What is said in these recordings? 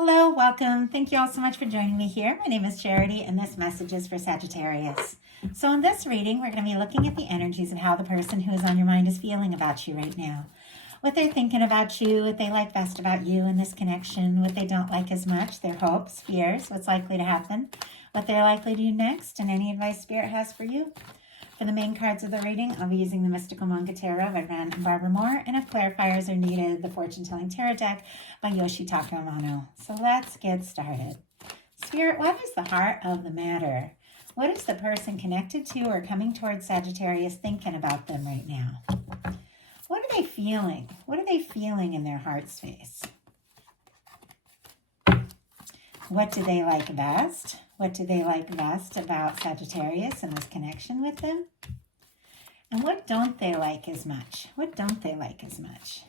Hello, welcome. Thank you all so much for joining me here. My name is Charity, and this message is for Sagittarius. So in this reading, we're going to be looking at the energies of how the person who is on your mind is feeling about you right now. What they're thinking about you, what they like best about you in this connection, what they don't like as much, their hopes, fears, what's likely to happen, what they're likely to do next, and any advice Spirit has for you. For the main cards of the reading, I'll be using the Mystical Manga Tarot by Ren and Barbara Moore, and if clarifiers are needed, the Fortune Telling Tarot deck by Yoshitaka Amano. So let's get started. Spirit, what is the heart of the matter? What is the person connected to or coming towards Sagittarius thinking about them right now? What are they feeling? What are they feeling in their heart space? What do they like best? What do they like best about Sagittarius and this connection with them? And what don't they like as much? What don't they like as much?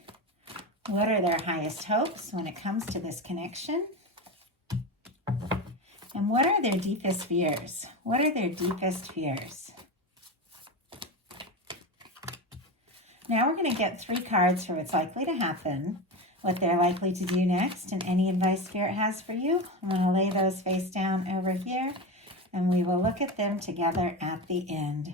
What are their highest hopes when it comes to this connection? And what are their deepest fears? What are their deepest fears? Now we're going to get 3 cards for what's likely to happen, what they're likely to do next, and any advice Spirit has for you. I'm going to lay those face down over here, and we will look at them together at the end.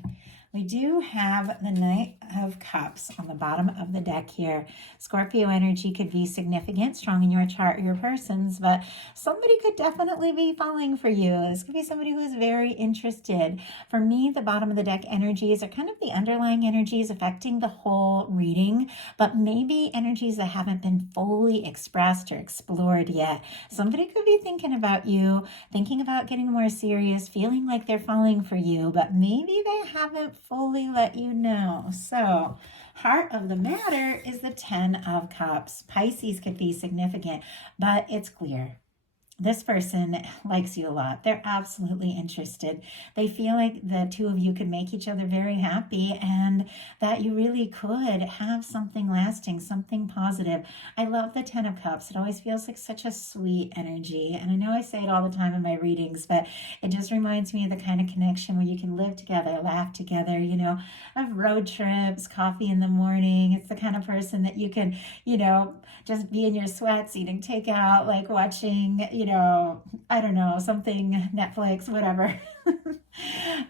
We do have the Knight of Cups on the bottom of the deck here. Scorpio energy could be significant, strong in your chart or your person's, but somebody could definitely be falling for you. This could be somebody who is very interested. For me, the bottom of the deck energies are kind of the underlying energies affecting the whole reading, but maybe energies that haven't been fully expressed or explored yet. Somebody could be thinking about you, thinking about getting more serious, feeling like they're falling for you, but maybe they haven't fully let you know. So, heart of the matter is the 10 of Cups. Pisces could be significant, but it's clear. This person likes you a lot. They're absolutely interested. They feel like the two of you could make each other very happy and that you really could have something lasting, something positive. I love the 10 of Cups. It always feels like such a sweet energy. And I know I say it all the time in my readings, but it just reminds me of the kind of connection where you can live together, laugh together, have road trips, coffee in the morning. It's the kind of person that you can, just be in your sweats, eating takeout, like watching, I don't know, something, Netflix, whatever.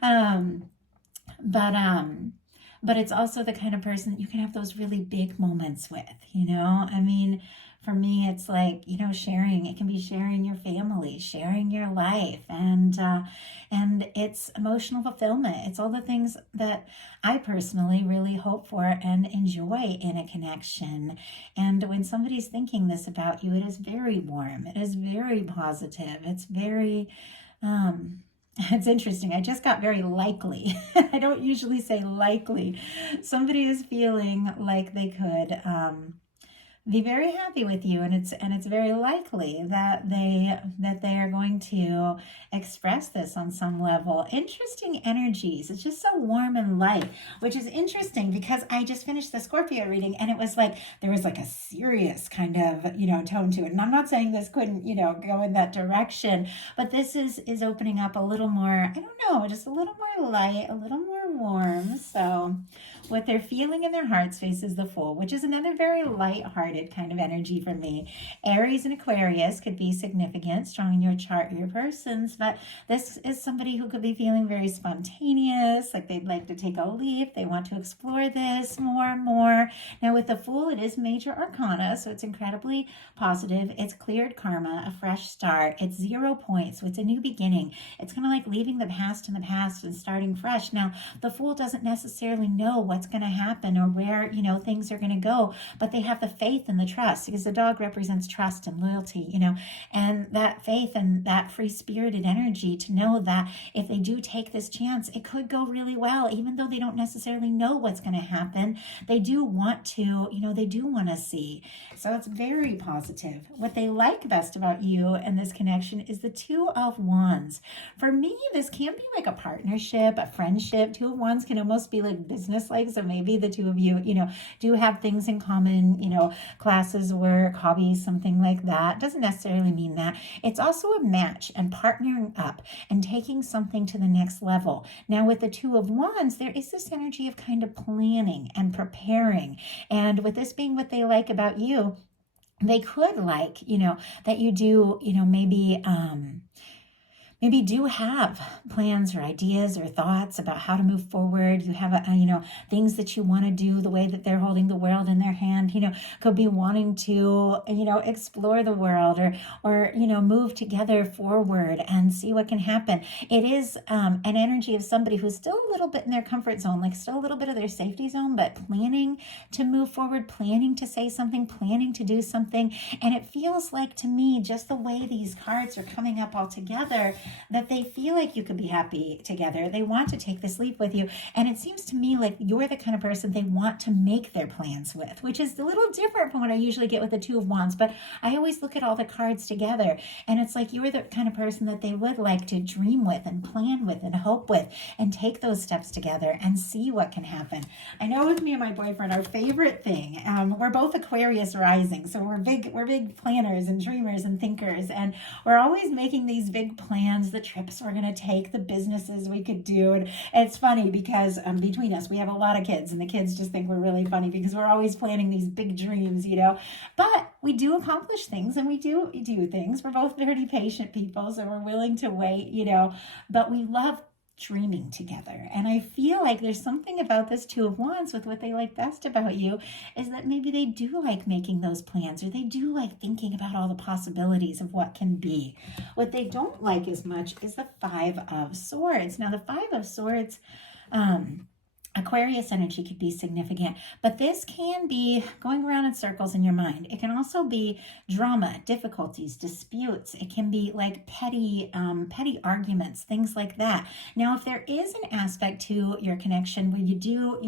um, but it's also the kind of person that you can have those really big moments with, for me, it's like, sharing. It can be sharing your family, sharing your life, and it's emotional fulfillment. It's all the things that I personally really hope for and enjoy in a connection. And when somebody's thinking this about you, it is very warm. It is very positive. It's very... It's interesting. I just got very likely. I don't usually say likely. Somebody is feeling like they could be very happy with you, and it's very likely that they are going to express this on some level. Interesting energies. It's just so warm and light, which is interesting because I just finished the Scorpio reading, and it was like there was like a serious kind of tone to it. And I'm not saying this couldn't go in that direction, but this is opening up a little more. I don't know, just a little more light, a little more warm. So what they're feeling in their heart space is the Fool, which is another very light-hearted kind of energy for me. Aries and Aquarius could be significant, strong in your chart or your person's, but this is somebody who could be feeling very spontaneous, like they'd like to take a leap, they want to explore this more and more. Now with the Fool, it is major arcana, so it's incredibly positive. It's cleared karma, a fresh start. It's 0 points, so it's a new beginning. It's kind of like leaving the past in the past and starting fresh. Now, the Fool doesn't necessarily know what's going to happen or where, things are going to go, but they have the faith and the trust, because the dog represents trust and loyalty, and that faith and that free-spirited energy to know that if they do take this chance, it could go really well, even though they don't necessarily know what's going to happen. They do want to, they do want to see. So it's very positive. What they like best about you and this connection is the 2 of Wands. For me, this can be like a partnership, a friendship. 2 of Wands can almost be like business-like, so maybe the 2 of you, do have things in common, classes, work, hobbies, something like that. Doesn't necessarily mean that. It's also a match and partnering up and taking something to the next level. Now with the 2 of Wands, there is this energy of kind of planning and preparing. And with this being what they like about you, they could like, that you do, maybe do have plans or ideas or thoughts about how to move forward. You have things that you want to do the way that they're holding the world in their hand, could be wanting to, explore the world, or move together forward and see what can happen. It is an energy of somebody who's still a little bit in their comfort zone, like still a little bit of their safety zone, but planning to move forward, planning to say something, planning to do something. And it feels like, to me, just the way these cards are coming up all together, that they feel like you could be happy together. They want to take this leap with you. And it seems to me like you're the kind of person they want to make their plans with, which is a little different from what I usually get with the Two of Wands. But I always look at all the cards together, and it's like you're the kind of person that they would like to dream with and plan with and hope with and take those steps together and see what can happen. I know with me and my boyfriend, our favorite thing, we're both Aquarius rising, so we're big planners and dreamers and thinkers, and we're always making these big plans, the trips we're going to take, the businesses we could do. And it's funny because between us, we have a lot of kids, and the kids just think we're really funny because we're always planning these big dreams, but we do accomplish things, and we do things. We're both pretty patient people, so we're willing to wait, but we love dreaming together. And I feel like there's something about this Two of Wands with what they like best about you is that maybe they do like making those plans, or they do like thinking about all the possibilities of what can be. What they don't like as much is the Five of Swords. Now, the Five of Swords, Aquarius energy could be significant, but this can be going around in circles in your mind. It can also be drama, difficulties, disputes. It can be like petty arguments, things like that. Now, if there is an aspect to your connection where you do,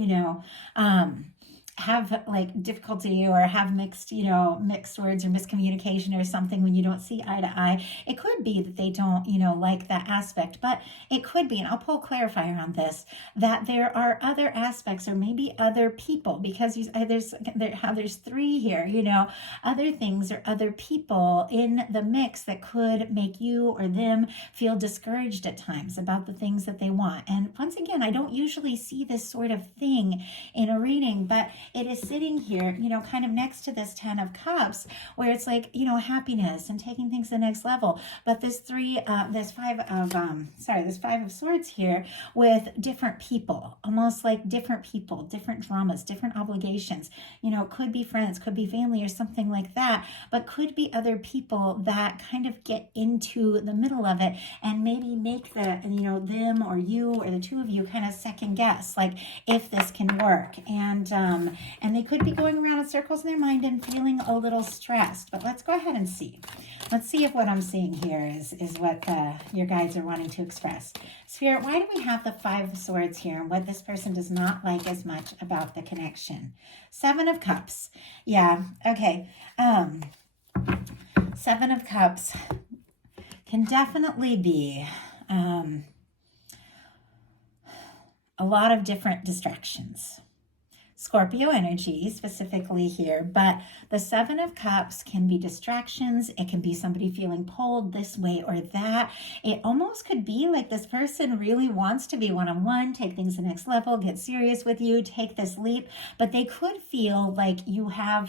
have like difficulty or have mixed words or miscommunication or something when you don't see eye to eye, it could be that they don't, like that aspect. But it could be, and I'll pull a clarifier on this, that there are other aspects or maybe other people, because there's three here, other things or other people in the mix that could make you or them feel discouraged at times about the things that they want. And once again, I don't usually see this sort of thing in a reading, but it is sitting here, kind of next to this 10 of Cups, where it's like, happiness and taking things to the next level. But this Five of Swords here with different people, almost like different people, different dramas, different obligations, could be friends, could be family or something like that, but could be other people that kind of get into the middle of it and maybe make them or you or the two of you kind of second guess, like if this can work. And they could be going around in circles in their mind and feeling a little stressed. But let's go ahead and see. Let's see if what I'm seeing here is what your guides are wanting to express. Spirit, why do we have the Five of Swords here, and what this person does not like as much about the connection? Seven of Cups. Yeah, okay. Seven of Cups can definitely be a lot of different distractions. Scorpio energy specifically here, but the Seven of Cups can be distractions. It can be somebody feeling pulled this way or that. It almost could be like this person really wants to be one-on-one, take things to the next level, get serious with you, take this leap, but they could feel like you have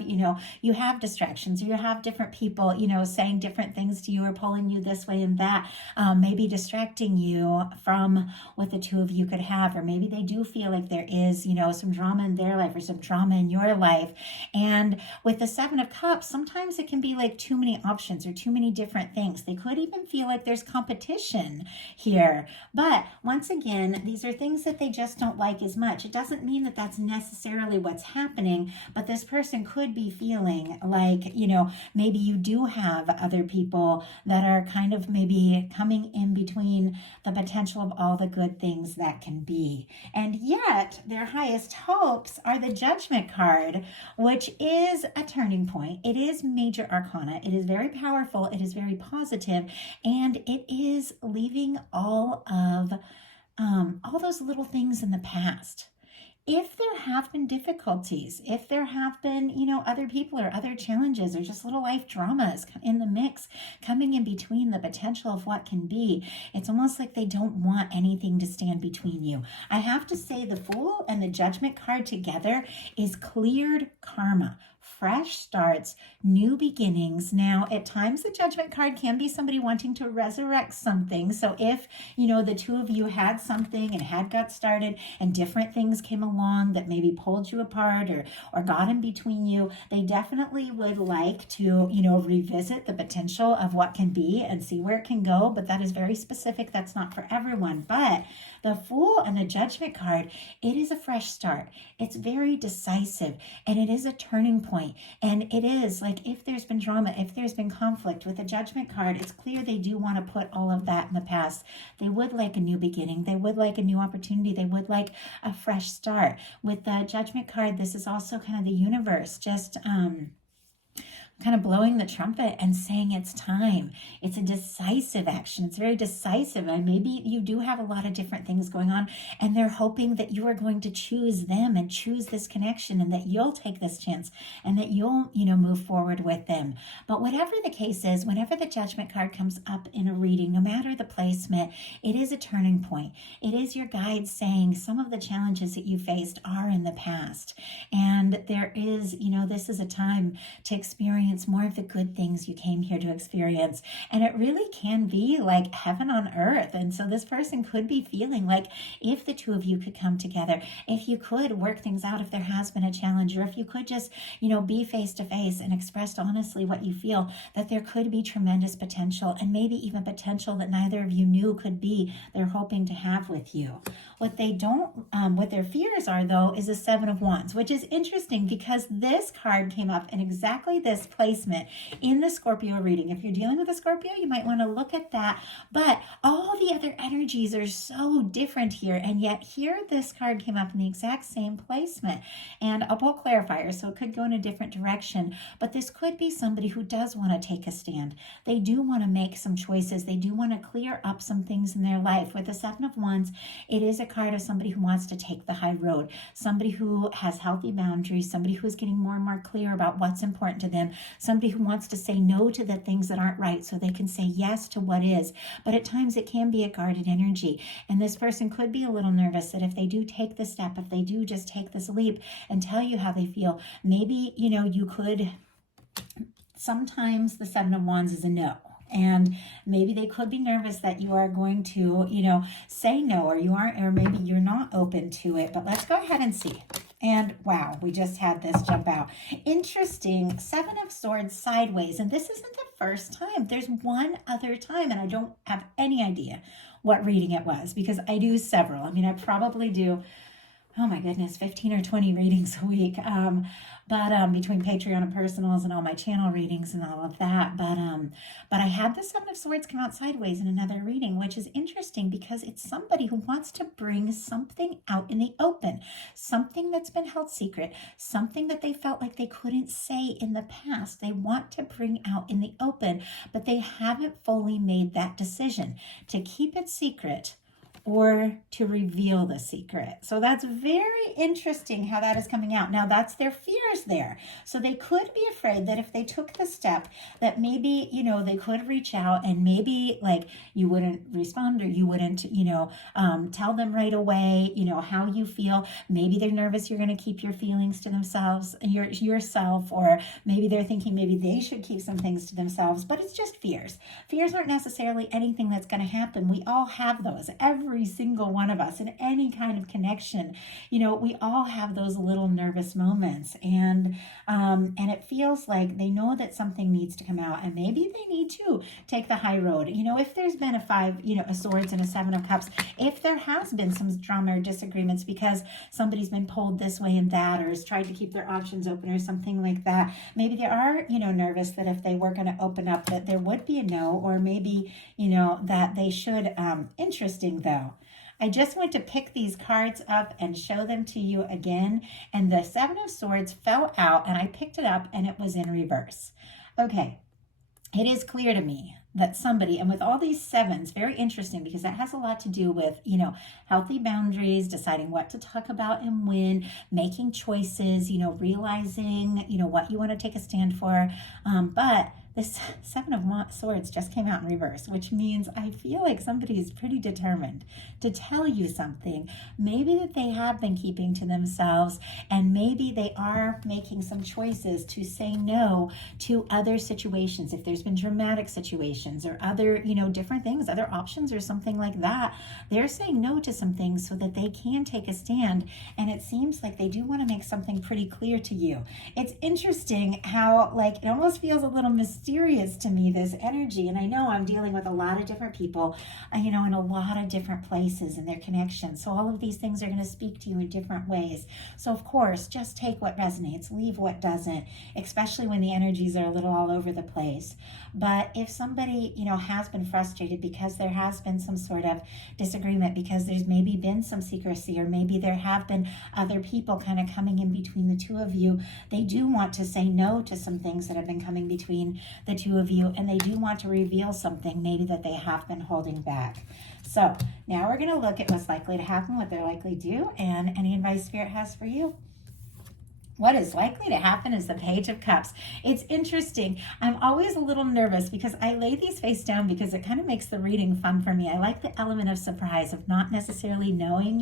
distractions, or you have different people, saying different things to you or pulling you this way and that, maybe distracting you from what the two of you could have, or maybe they do feel like there is, some drama in their life or some drama in your life. And with the Seven of Cups, sometimes it can be like too many options or too many different things. They could even feel like there's competition here. But once again, these are things that they just don't like as much. It doesn't mean that that's necessarily what's happening, but this person could be feeling like, maybe you do have other people that are kind of maybe coming in between the potential of all the good things that can be. And yet their highest hopes are the Judgment card, which is a turning point. It is major arcana. It is very powerful. It is very positive, and it is leaving all those little things in the past. If there have been difficulties, if there have been, other people or other challenges or just little life dramas in the mix coming in between the potential of what can be, it's almost like they don't want anything to stand between you. I have to say the Fool and the Judgment card together is cleared karma, fresh starts, new beginnings. Now, at times the Judgment card can be somebody wanting to resurrect something. So if, the two of you had something and had got started and different things came along that maybe pulled you apart or got in between you, they definitely would like to, revisit the potential of what can be and see where it can go. But that is very specific. That's not for everyone. But the Fool and the Judgment card, it is a fresh start. It's very decisive, and it is a turning point. And it is like, if there's been drama, if there's been conflict with the Judgment card, it's clear they do want to put all of that in the past. They would like a new beginning. They would like a new opportunity. They would like a fresh start. With the Judgment card, this is also kind of the universe just kind of blowing the trumpet and saying it's time. It's a decisive action. It's very decisive. And maybe you do have a lot of different things going on, and they're hoping that you are going to choose them and choose this connection, and that you'll take this chance, and that you'll, move forward with them. But whatever the case is, whenever the Judgment card comes up in a reading, no matter the placement, it is a turning point. It is your guide saying some of the challenges that you faced are in the past. And there is, this is a time to experience more of the good things you came here to experience. And it really can be like heaven on earth. And so this person could be feeling like, if the two of you could come together, if you could work things out, if there has been a challenge, or if you could just, be face to face and express honestly what you feel, that there could be tremendous potential, and maybe even potential that neither of you knew could be, they're hoping to have with you. What they don't, what their fears are, though, is the Seven of Wands, which is interesting because this card came up in exactly this placement in the Scorpio reading. If you're dealing with a Scorpio, you might want to look at that. But all the other energies are so different here. And yet here, this card came up in the exact same placement. And I'll pull clarifiers, so it could go in a different direction. But this could be somebody who does want to take a stand. They do want to make some choices. They do want to clear up some things in their life. With the Seven of Wands, it is a card of somebody who wants to take the high road, somebody who has healthy boundaries, somebody who is getting more and more clear about what's important to them, somebody who wants to say no to the things that aren't right so they can say yes to what is. But at times it can be a guarded energy. And this person could be a little nervous that if they do take the step, if they do just take this leap and tell you how they feel, maybe, you could, sometimes the Seven of Wands is a no. And maybe they could be nervous that you are going to, say no, or you aren't, or maybe you're not open to it. But let's go ahead and see. And wow, we just had this jump out. Interesting. Seven of Swords sideways. And this isn't the first time. There's one other time, and I don't have any idea what reading it was because I do several. I probably do, oh my goodness, 15 or 20 readings a week. But between Patreon and personals and all my channel readings and all of that. But I had the Seven of Swords come out sideways in another reading, which is interesting because it's somebody who wants to bring something out in the open, something that's been held secret, something that they felt like they couldn't say in the past. They want to bring out in the open, but they haven't fully made that decision to keep it secret or to reveal the secret. So that's very interesting how that is coming out. Now that's their fears there. So they could be afraid that if they took the step that maybe, they could reach out and maybe like you wouldn't respond or you wouldn't, tell them right away, how you feel. Maybe they're nervous you're going to keep your feelings to themselves, yourself, or maybe they're thinking maybe they should keep some things to themselves, but it's just fears. Fears aren't necessarily anything that's going to happen. We all have those. Every single one of us in any kind of connection, we all have those little nervous moments, and it feels like they know that something needs to come out, and maybe they need to take the high road. If there's been a Five, a Swords and a Seven of Cups, if there has been some drama or disagreements because somebody's been pulled this way and that, or has tried to keep their options open or something like that, maybe they are, nervous that if they were going to open up that there would be a no, or maybe, that they should. Interesting though. I just went to pick these cards up and show them to you again, and the Seven of Swords fell out, and I picked it up, and it was in reverse. Okay, it is clear to me that somebody, and with all these sevens, very interesting because that has a lot to do with, healthy boundaries, deciding what to talk about and when, making choices, realizing, what you want to take a stand for. But This Seven of Swords just came out in reverse, which means I feel like somebody is pretty determined to tell you something, maybe that they have been keeping to themselves, and maybe they are making some choices to say no to other situations. If there's been dramatic situations or other, different things, other options or something like that, they're saying no to some things so that they can take a stand. And it seems like they do want to make something pretty clear to you. It's interesting how, like, it almost feels a little mysterious to me, this energy. And I know I'm dealing with a lot of different people, in a lot of different places and their connections. So all of these things are going to speak to you in different ways. So of course, just take what resonates, leave what doesn't, especially when the energies are a little all over the place. But if somebody, has been frustrated because there has been some sort of disagreement, because there's maybe been some secrecy, or maybe there have been other people kind of coming in between the two of you, they do want to say no to some things that have been coming between the two of you, and they do want to reveal something maybe that they have been holding back. So now we're going to look at what's likely to happen, what they're likely to do, and any advice Spirit has for you. What is likely to happen is the Page of Cups. It's interesting. I'm always a little nervous because I lay these face down because it kind of makes the reading fun for me. I like the element of surprise, of not necessarily knowing,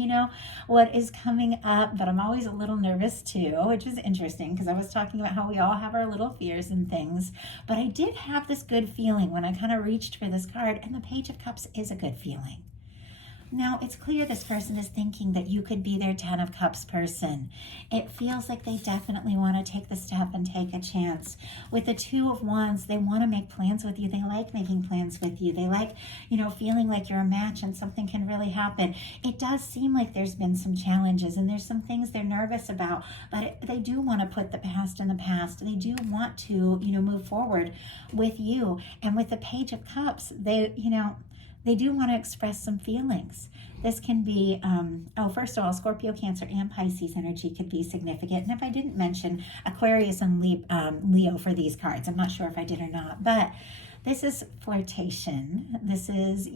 what is coming up, but I'm always a little nervous too, which is interesting because I was talking about how we all have our little fears and things, but I did have this good feeling when I kind of reached for this card, and the Page of Cups is a good feeling. Now, it's clear this person is thinking that you could be their 10 of Cups person. It feels like they definitely want to take the step and take a chance. With the Two of Wands, they want to make plans with you. They like making plans with you. They like, feeling like you're a match and something can really happen. It does seem like there's been some challenges and there's some things they're nervous about, but they do want to put the past in the past. They do want to, move forward with you. And with the Page of Cups, they do want to express some feelings. This can be, first of all, Scorpio, Cancer, and Pisces energy could be significant. And if I didn't mention Aquarius and Leo for these cards, I'm not sure if I did or not, but this is flirtation. This is,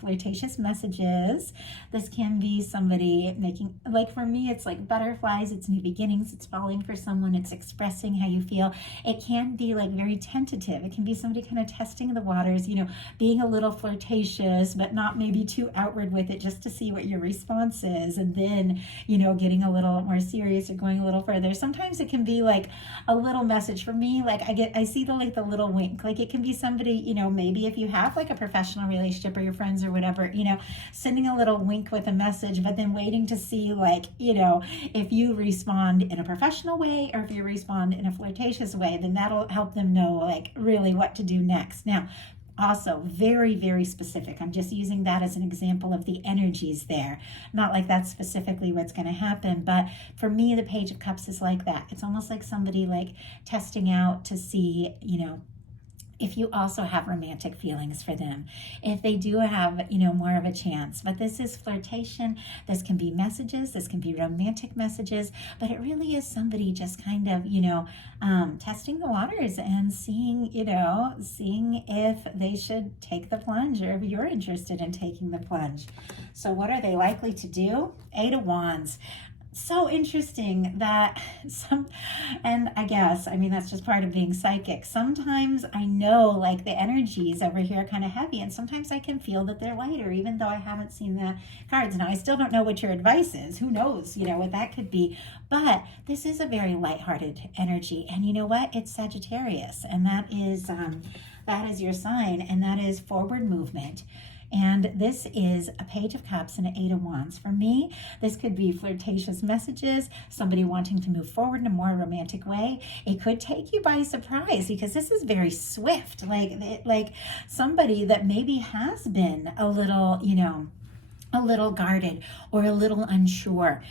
flirtatious messages. This can be somebody making, like for me, it's like butterflies, it's new beginnings, it's falling for someone, it's expressing how you feel. It can be like very tentative. It can be somebody kind of testing the waters, being a little flirtatious, but not maybe too outward with it, just to see what your response is. And then, getting a little more serious or going a little further. Sometimes it can be like a little message. For me, like I see the little wink, like it can be somebody, maybe if you have like a professional relationship or your friends or whatever, sending a little wink with a message, but then waiting to see if you respond in a professional way or if you respond in a flirtatious way, then that'll help them know really what to do next. Now, also very, very specific. I'm just using that as an example of the energies there. Not like that's specifically what's going to happen, but for me, the Page of Cups is like that. It's almost like somebody testing out to see, if you also have romantic feelings for them, if they do have, more of a chance. But this is flirtation. This can be messages. This can be romantic messages. But it really is somebody just kind of, testing the waters and seeing if they should take the plunge or if you're interested in taking the plunge. So what are they likely to do? 8 of Wands. So interesting that and I guess, that's just part of being psychic. Sometimes I know the energies over here are kind of heavy, and sometimes I can feel that they're lighter, even though I haven't seen the cards. Now, I still don't know what your advice is. Who knows, what that could be. But this is a very lighthearted energy. And you know what? It's Sagittarius, and that is your sign, and that is forward movement. And this is a Page of Cups and an 8 of Wands. For me, this could be flirtatious messages, somebody wanting to move forward in a more romantic way. It could take you by surprise because this is very swift, like somebody that maybe has been a little, a little guarded or a little unsure,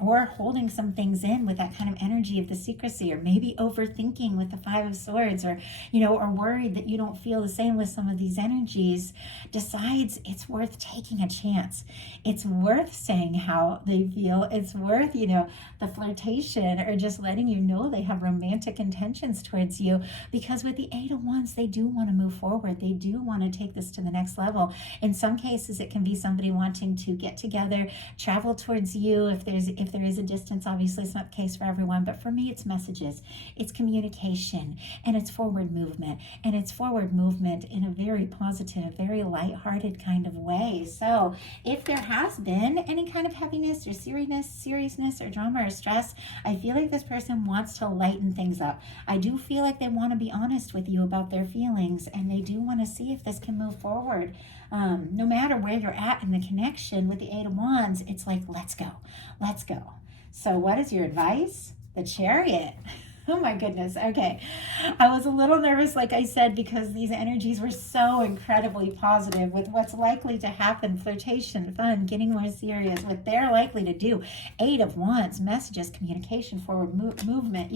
or holding some things in with that kind of energy of the secrecy, or maybe overthinking with the 5 of Swords, or worried that you don't feel the same with some of these energies, decides it's worth taking a chance. It's worth saying how they feel. It's worth, the flirtation, or just letting you know they have romantic intentions towards you, because with the 8 of Wands, they do want to move forward. They do want to take this to the next level. In some cases, it can be something somebody wanting to get together, travel towards you. If there is a distance, obviously it's not the case for everyone, but for me it's messages, it's communication, and it's forward movement. And it's forward movement in a very positive, very lighthearted kind of way. So if there has been any kind of heaviness or seriousness or drama or stress, I feel like this person wants to lighten things up. I do feel like they want to be honest with you about their feelings, and they do want to see if this can move forward. No matter where you're at in the connection with the Eight of Wands, it's like, let's go. So what is your advice? The Chariot. Oh my goodness. Okay. I was a little nervous, like I said, because these energies were so incredibly positive with what's likely to happen, flirtation, fun, getting more serious, what they're likely to do. Eight of Wands, messages, communication, forward movement,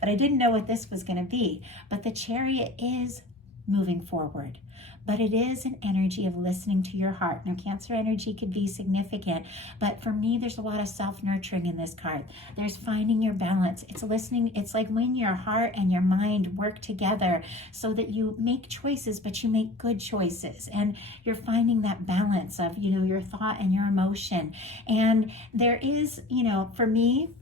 but I didn't know what this was going to be. But the Chariot is moving forward. But it is an energy of listening to your heart. Now, Cancer energy could be significant, but for me, there's a lot of self-nurturing in this card. There's finding your balance. It's listening. It's like when your heart and your mind work together so that you make choices, but you make good choices. And you're finding that balance of, your thought and your emotion. And there is, for me,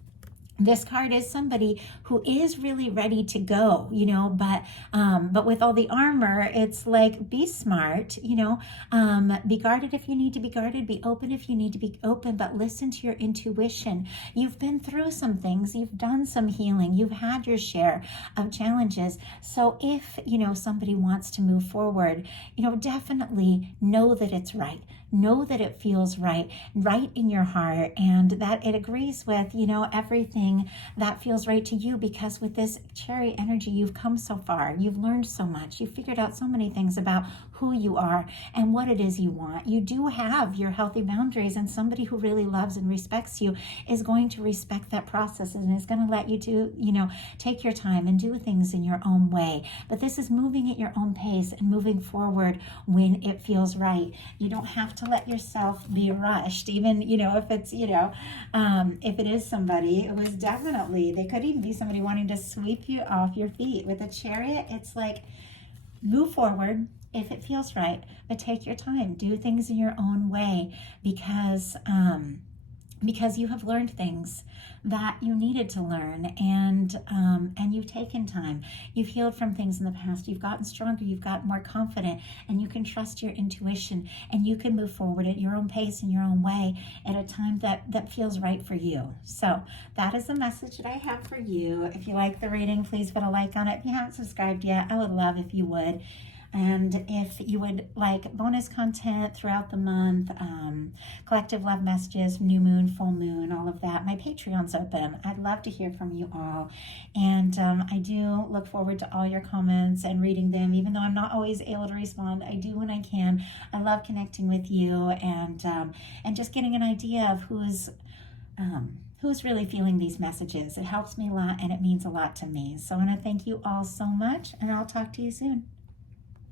this card is somebody who is really ready to go, but with all the armor, it's like, be smart, be guarded if you need to be guarded, be open if you need to be open, but listen to your intuition. You've been through some things, you've done some healing, you've had your share of challenges. So if, somebody wants to move forward, definitely know that it's right. Know that it feels right in your heart, and that it agrees with, everything that feels right to you, because with this Chariot energy, you've come so far. You've learned so much. You've figured out so many things about who you are and what it is you want. You do have your healthy boundaries, and somebody who really loves and respects you is going to respect that process and is going to let you take your time and do things in your own way. But this is moving at your own pace and moving forward when it feels right. You don't have to let yourself be rushed, even, if it's, if it is somebody, it was definitely, they could even be somebody wanting to sweep you off your feet. With a Chariot, it's like, move forward if it feels right, but take your time, do things in your own way, because you have learned things that you needed to learn, and you've taken time. You've healed from things in the past. You've gotten stronger. You've gotten more confident, and you can trust your intuition, and you can move forward at your own pace in your own way at a time that feels right for you. So that is the message that I have for you. If you like the reading, please put a like on it. If you haven't subscribed yet, I would love if you would. And if you would like bonus content throughout the month, collective love messages, new moon, full moon, all of that, my Patreon's open. I'd love to hear from you all. And I do look forward to all your comments and reading them, even though I'm not always able to respond. I do when I can. I love connecting with you and just getting an idea of who's really feeling these messages. It helps me a lot, and it means a lot to me. So I want to thank you all so much, and I'll talk to you soon.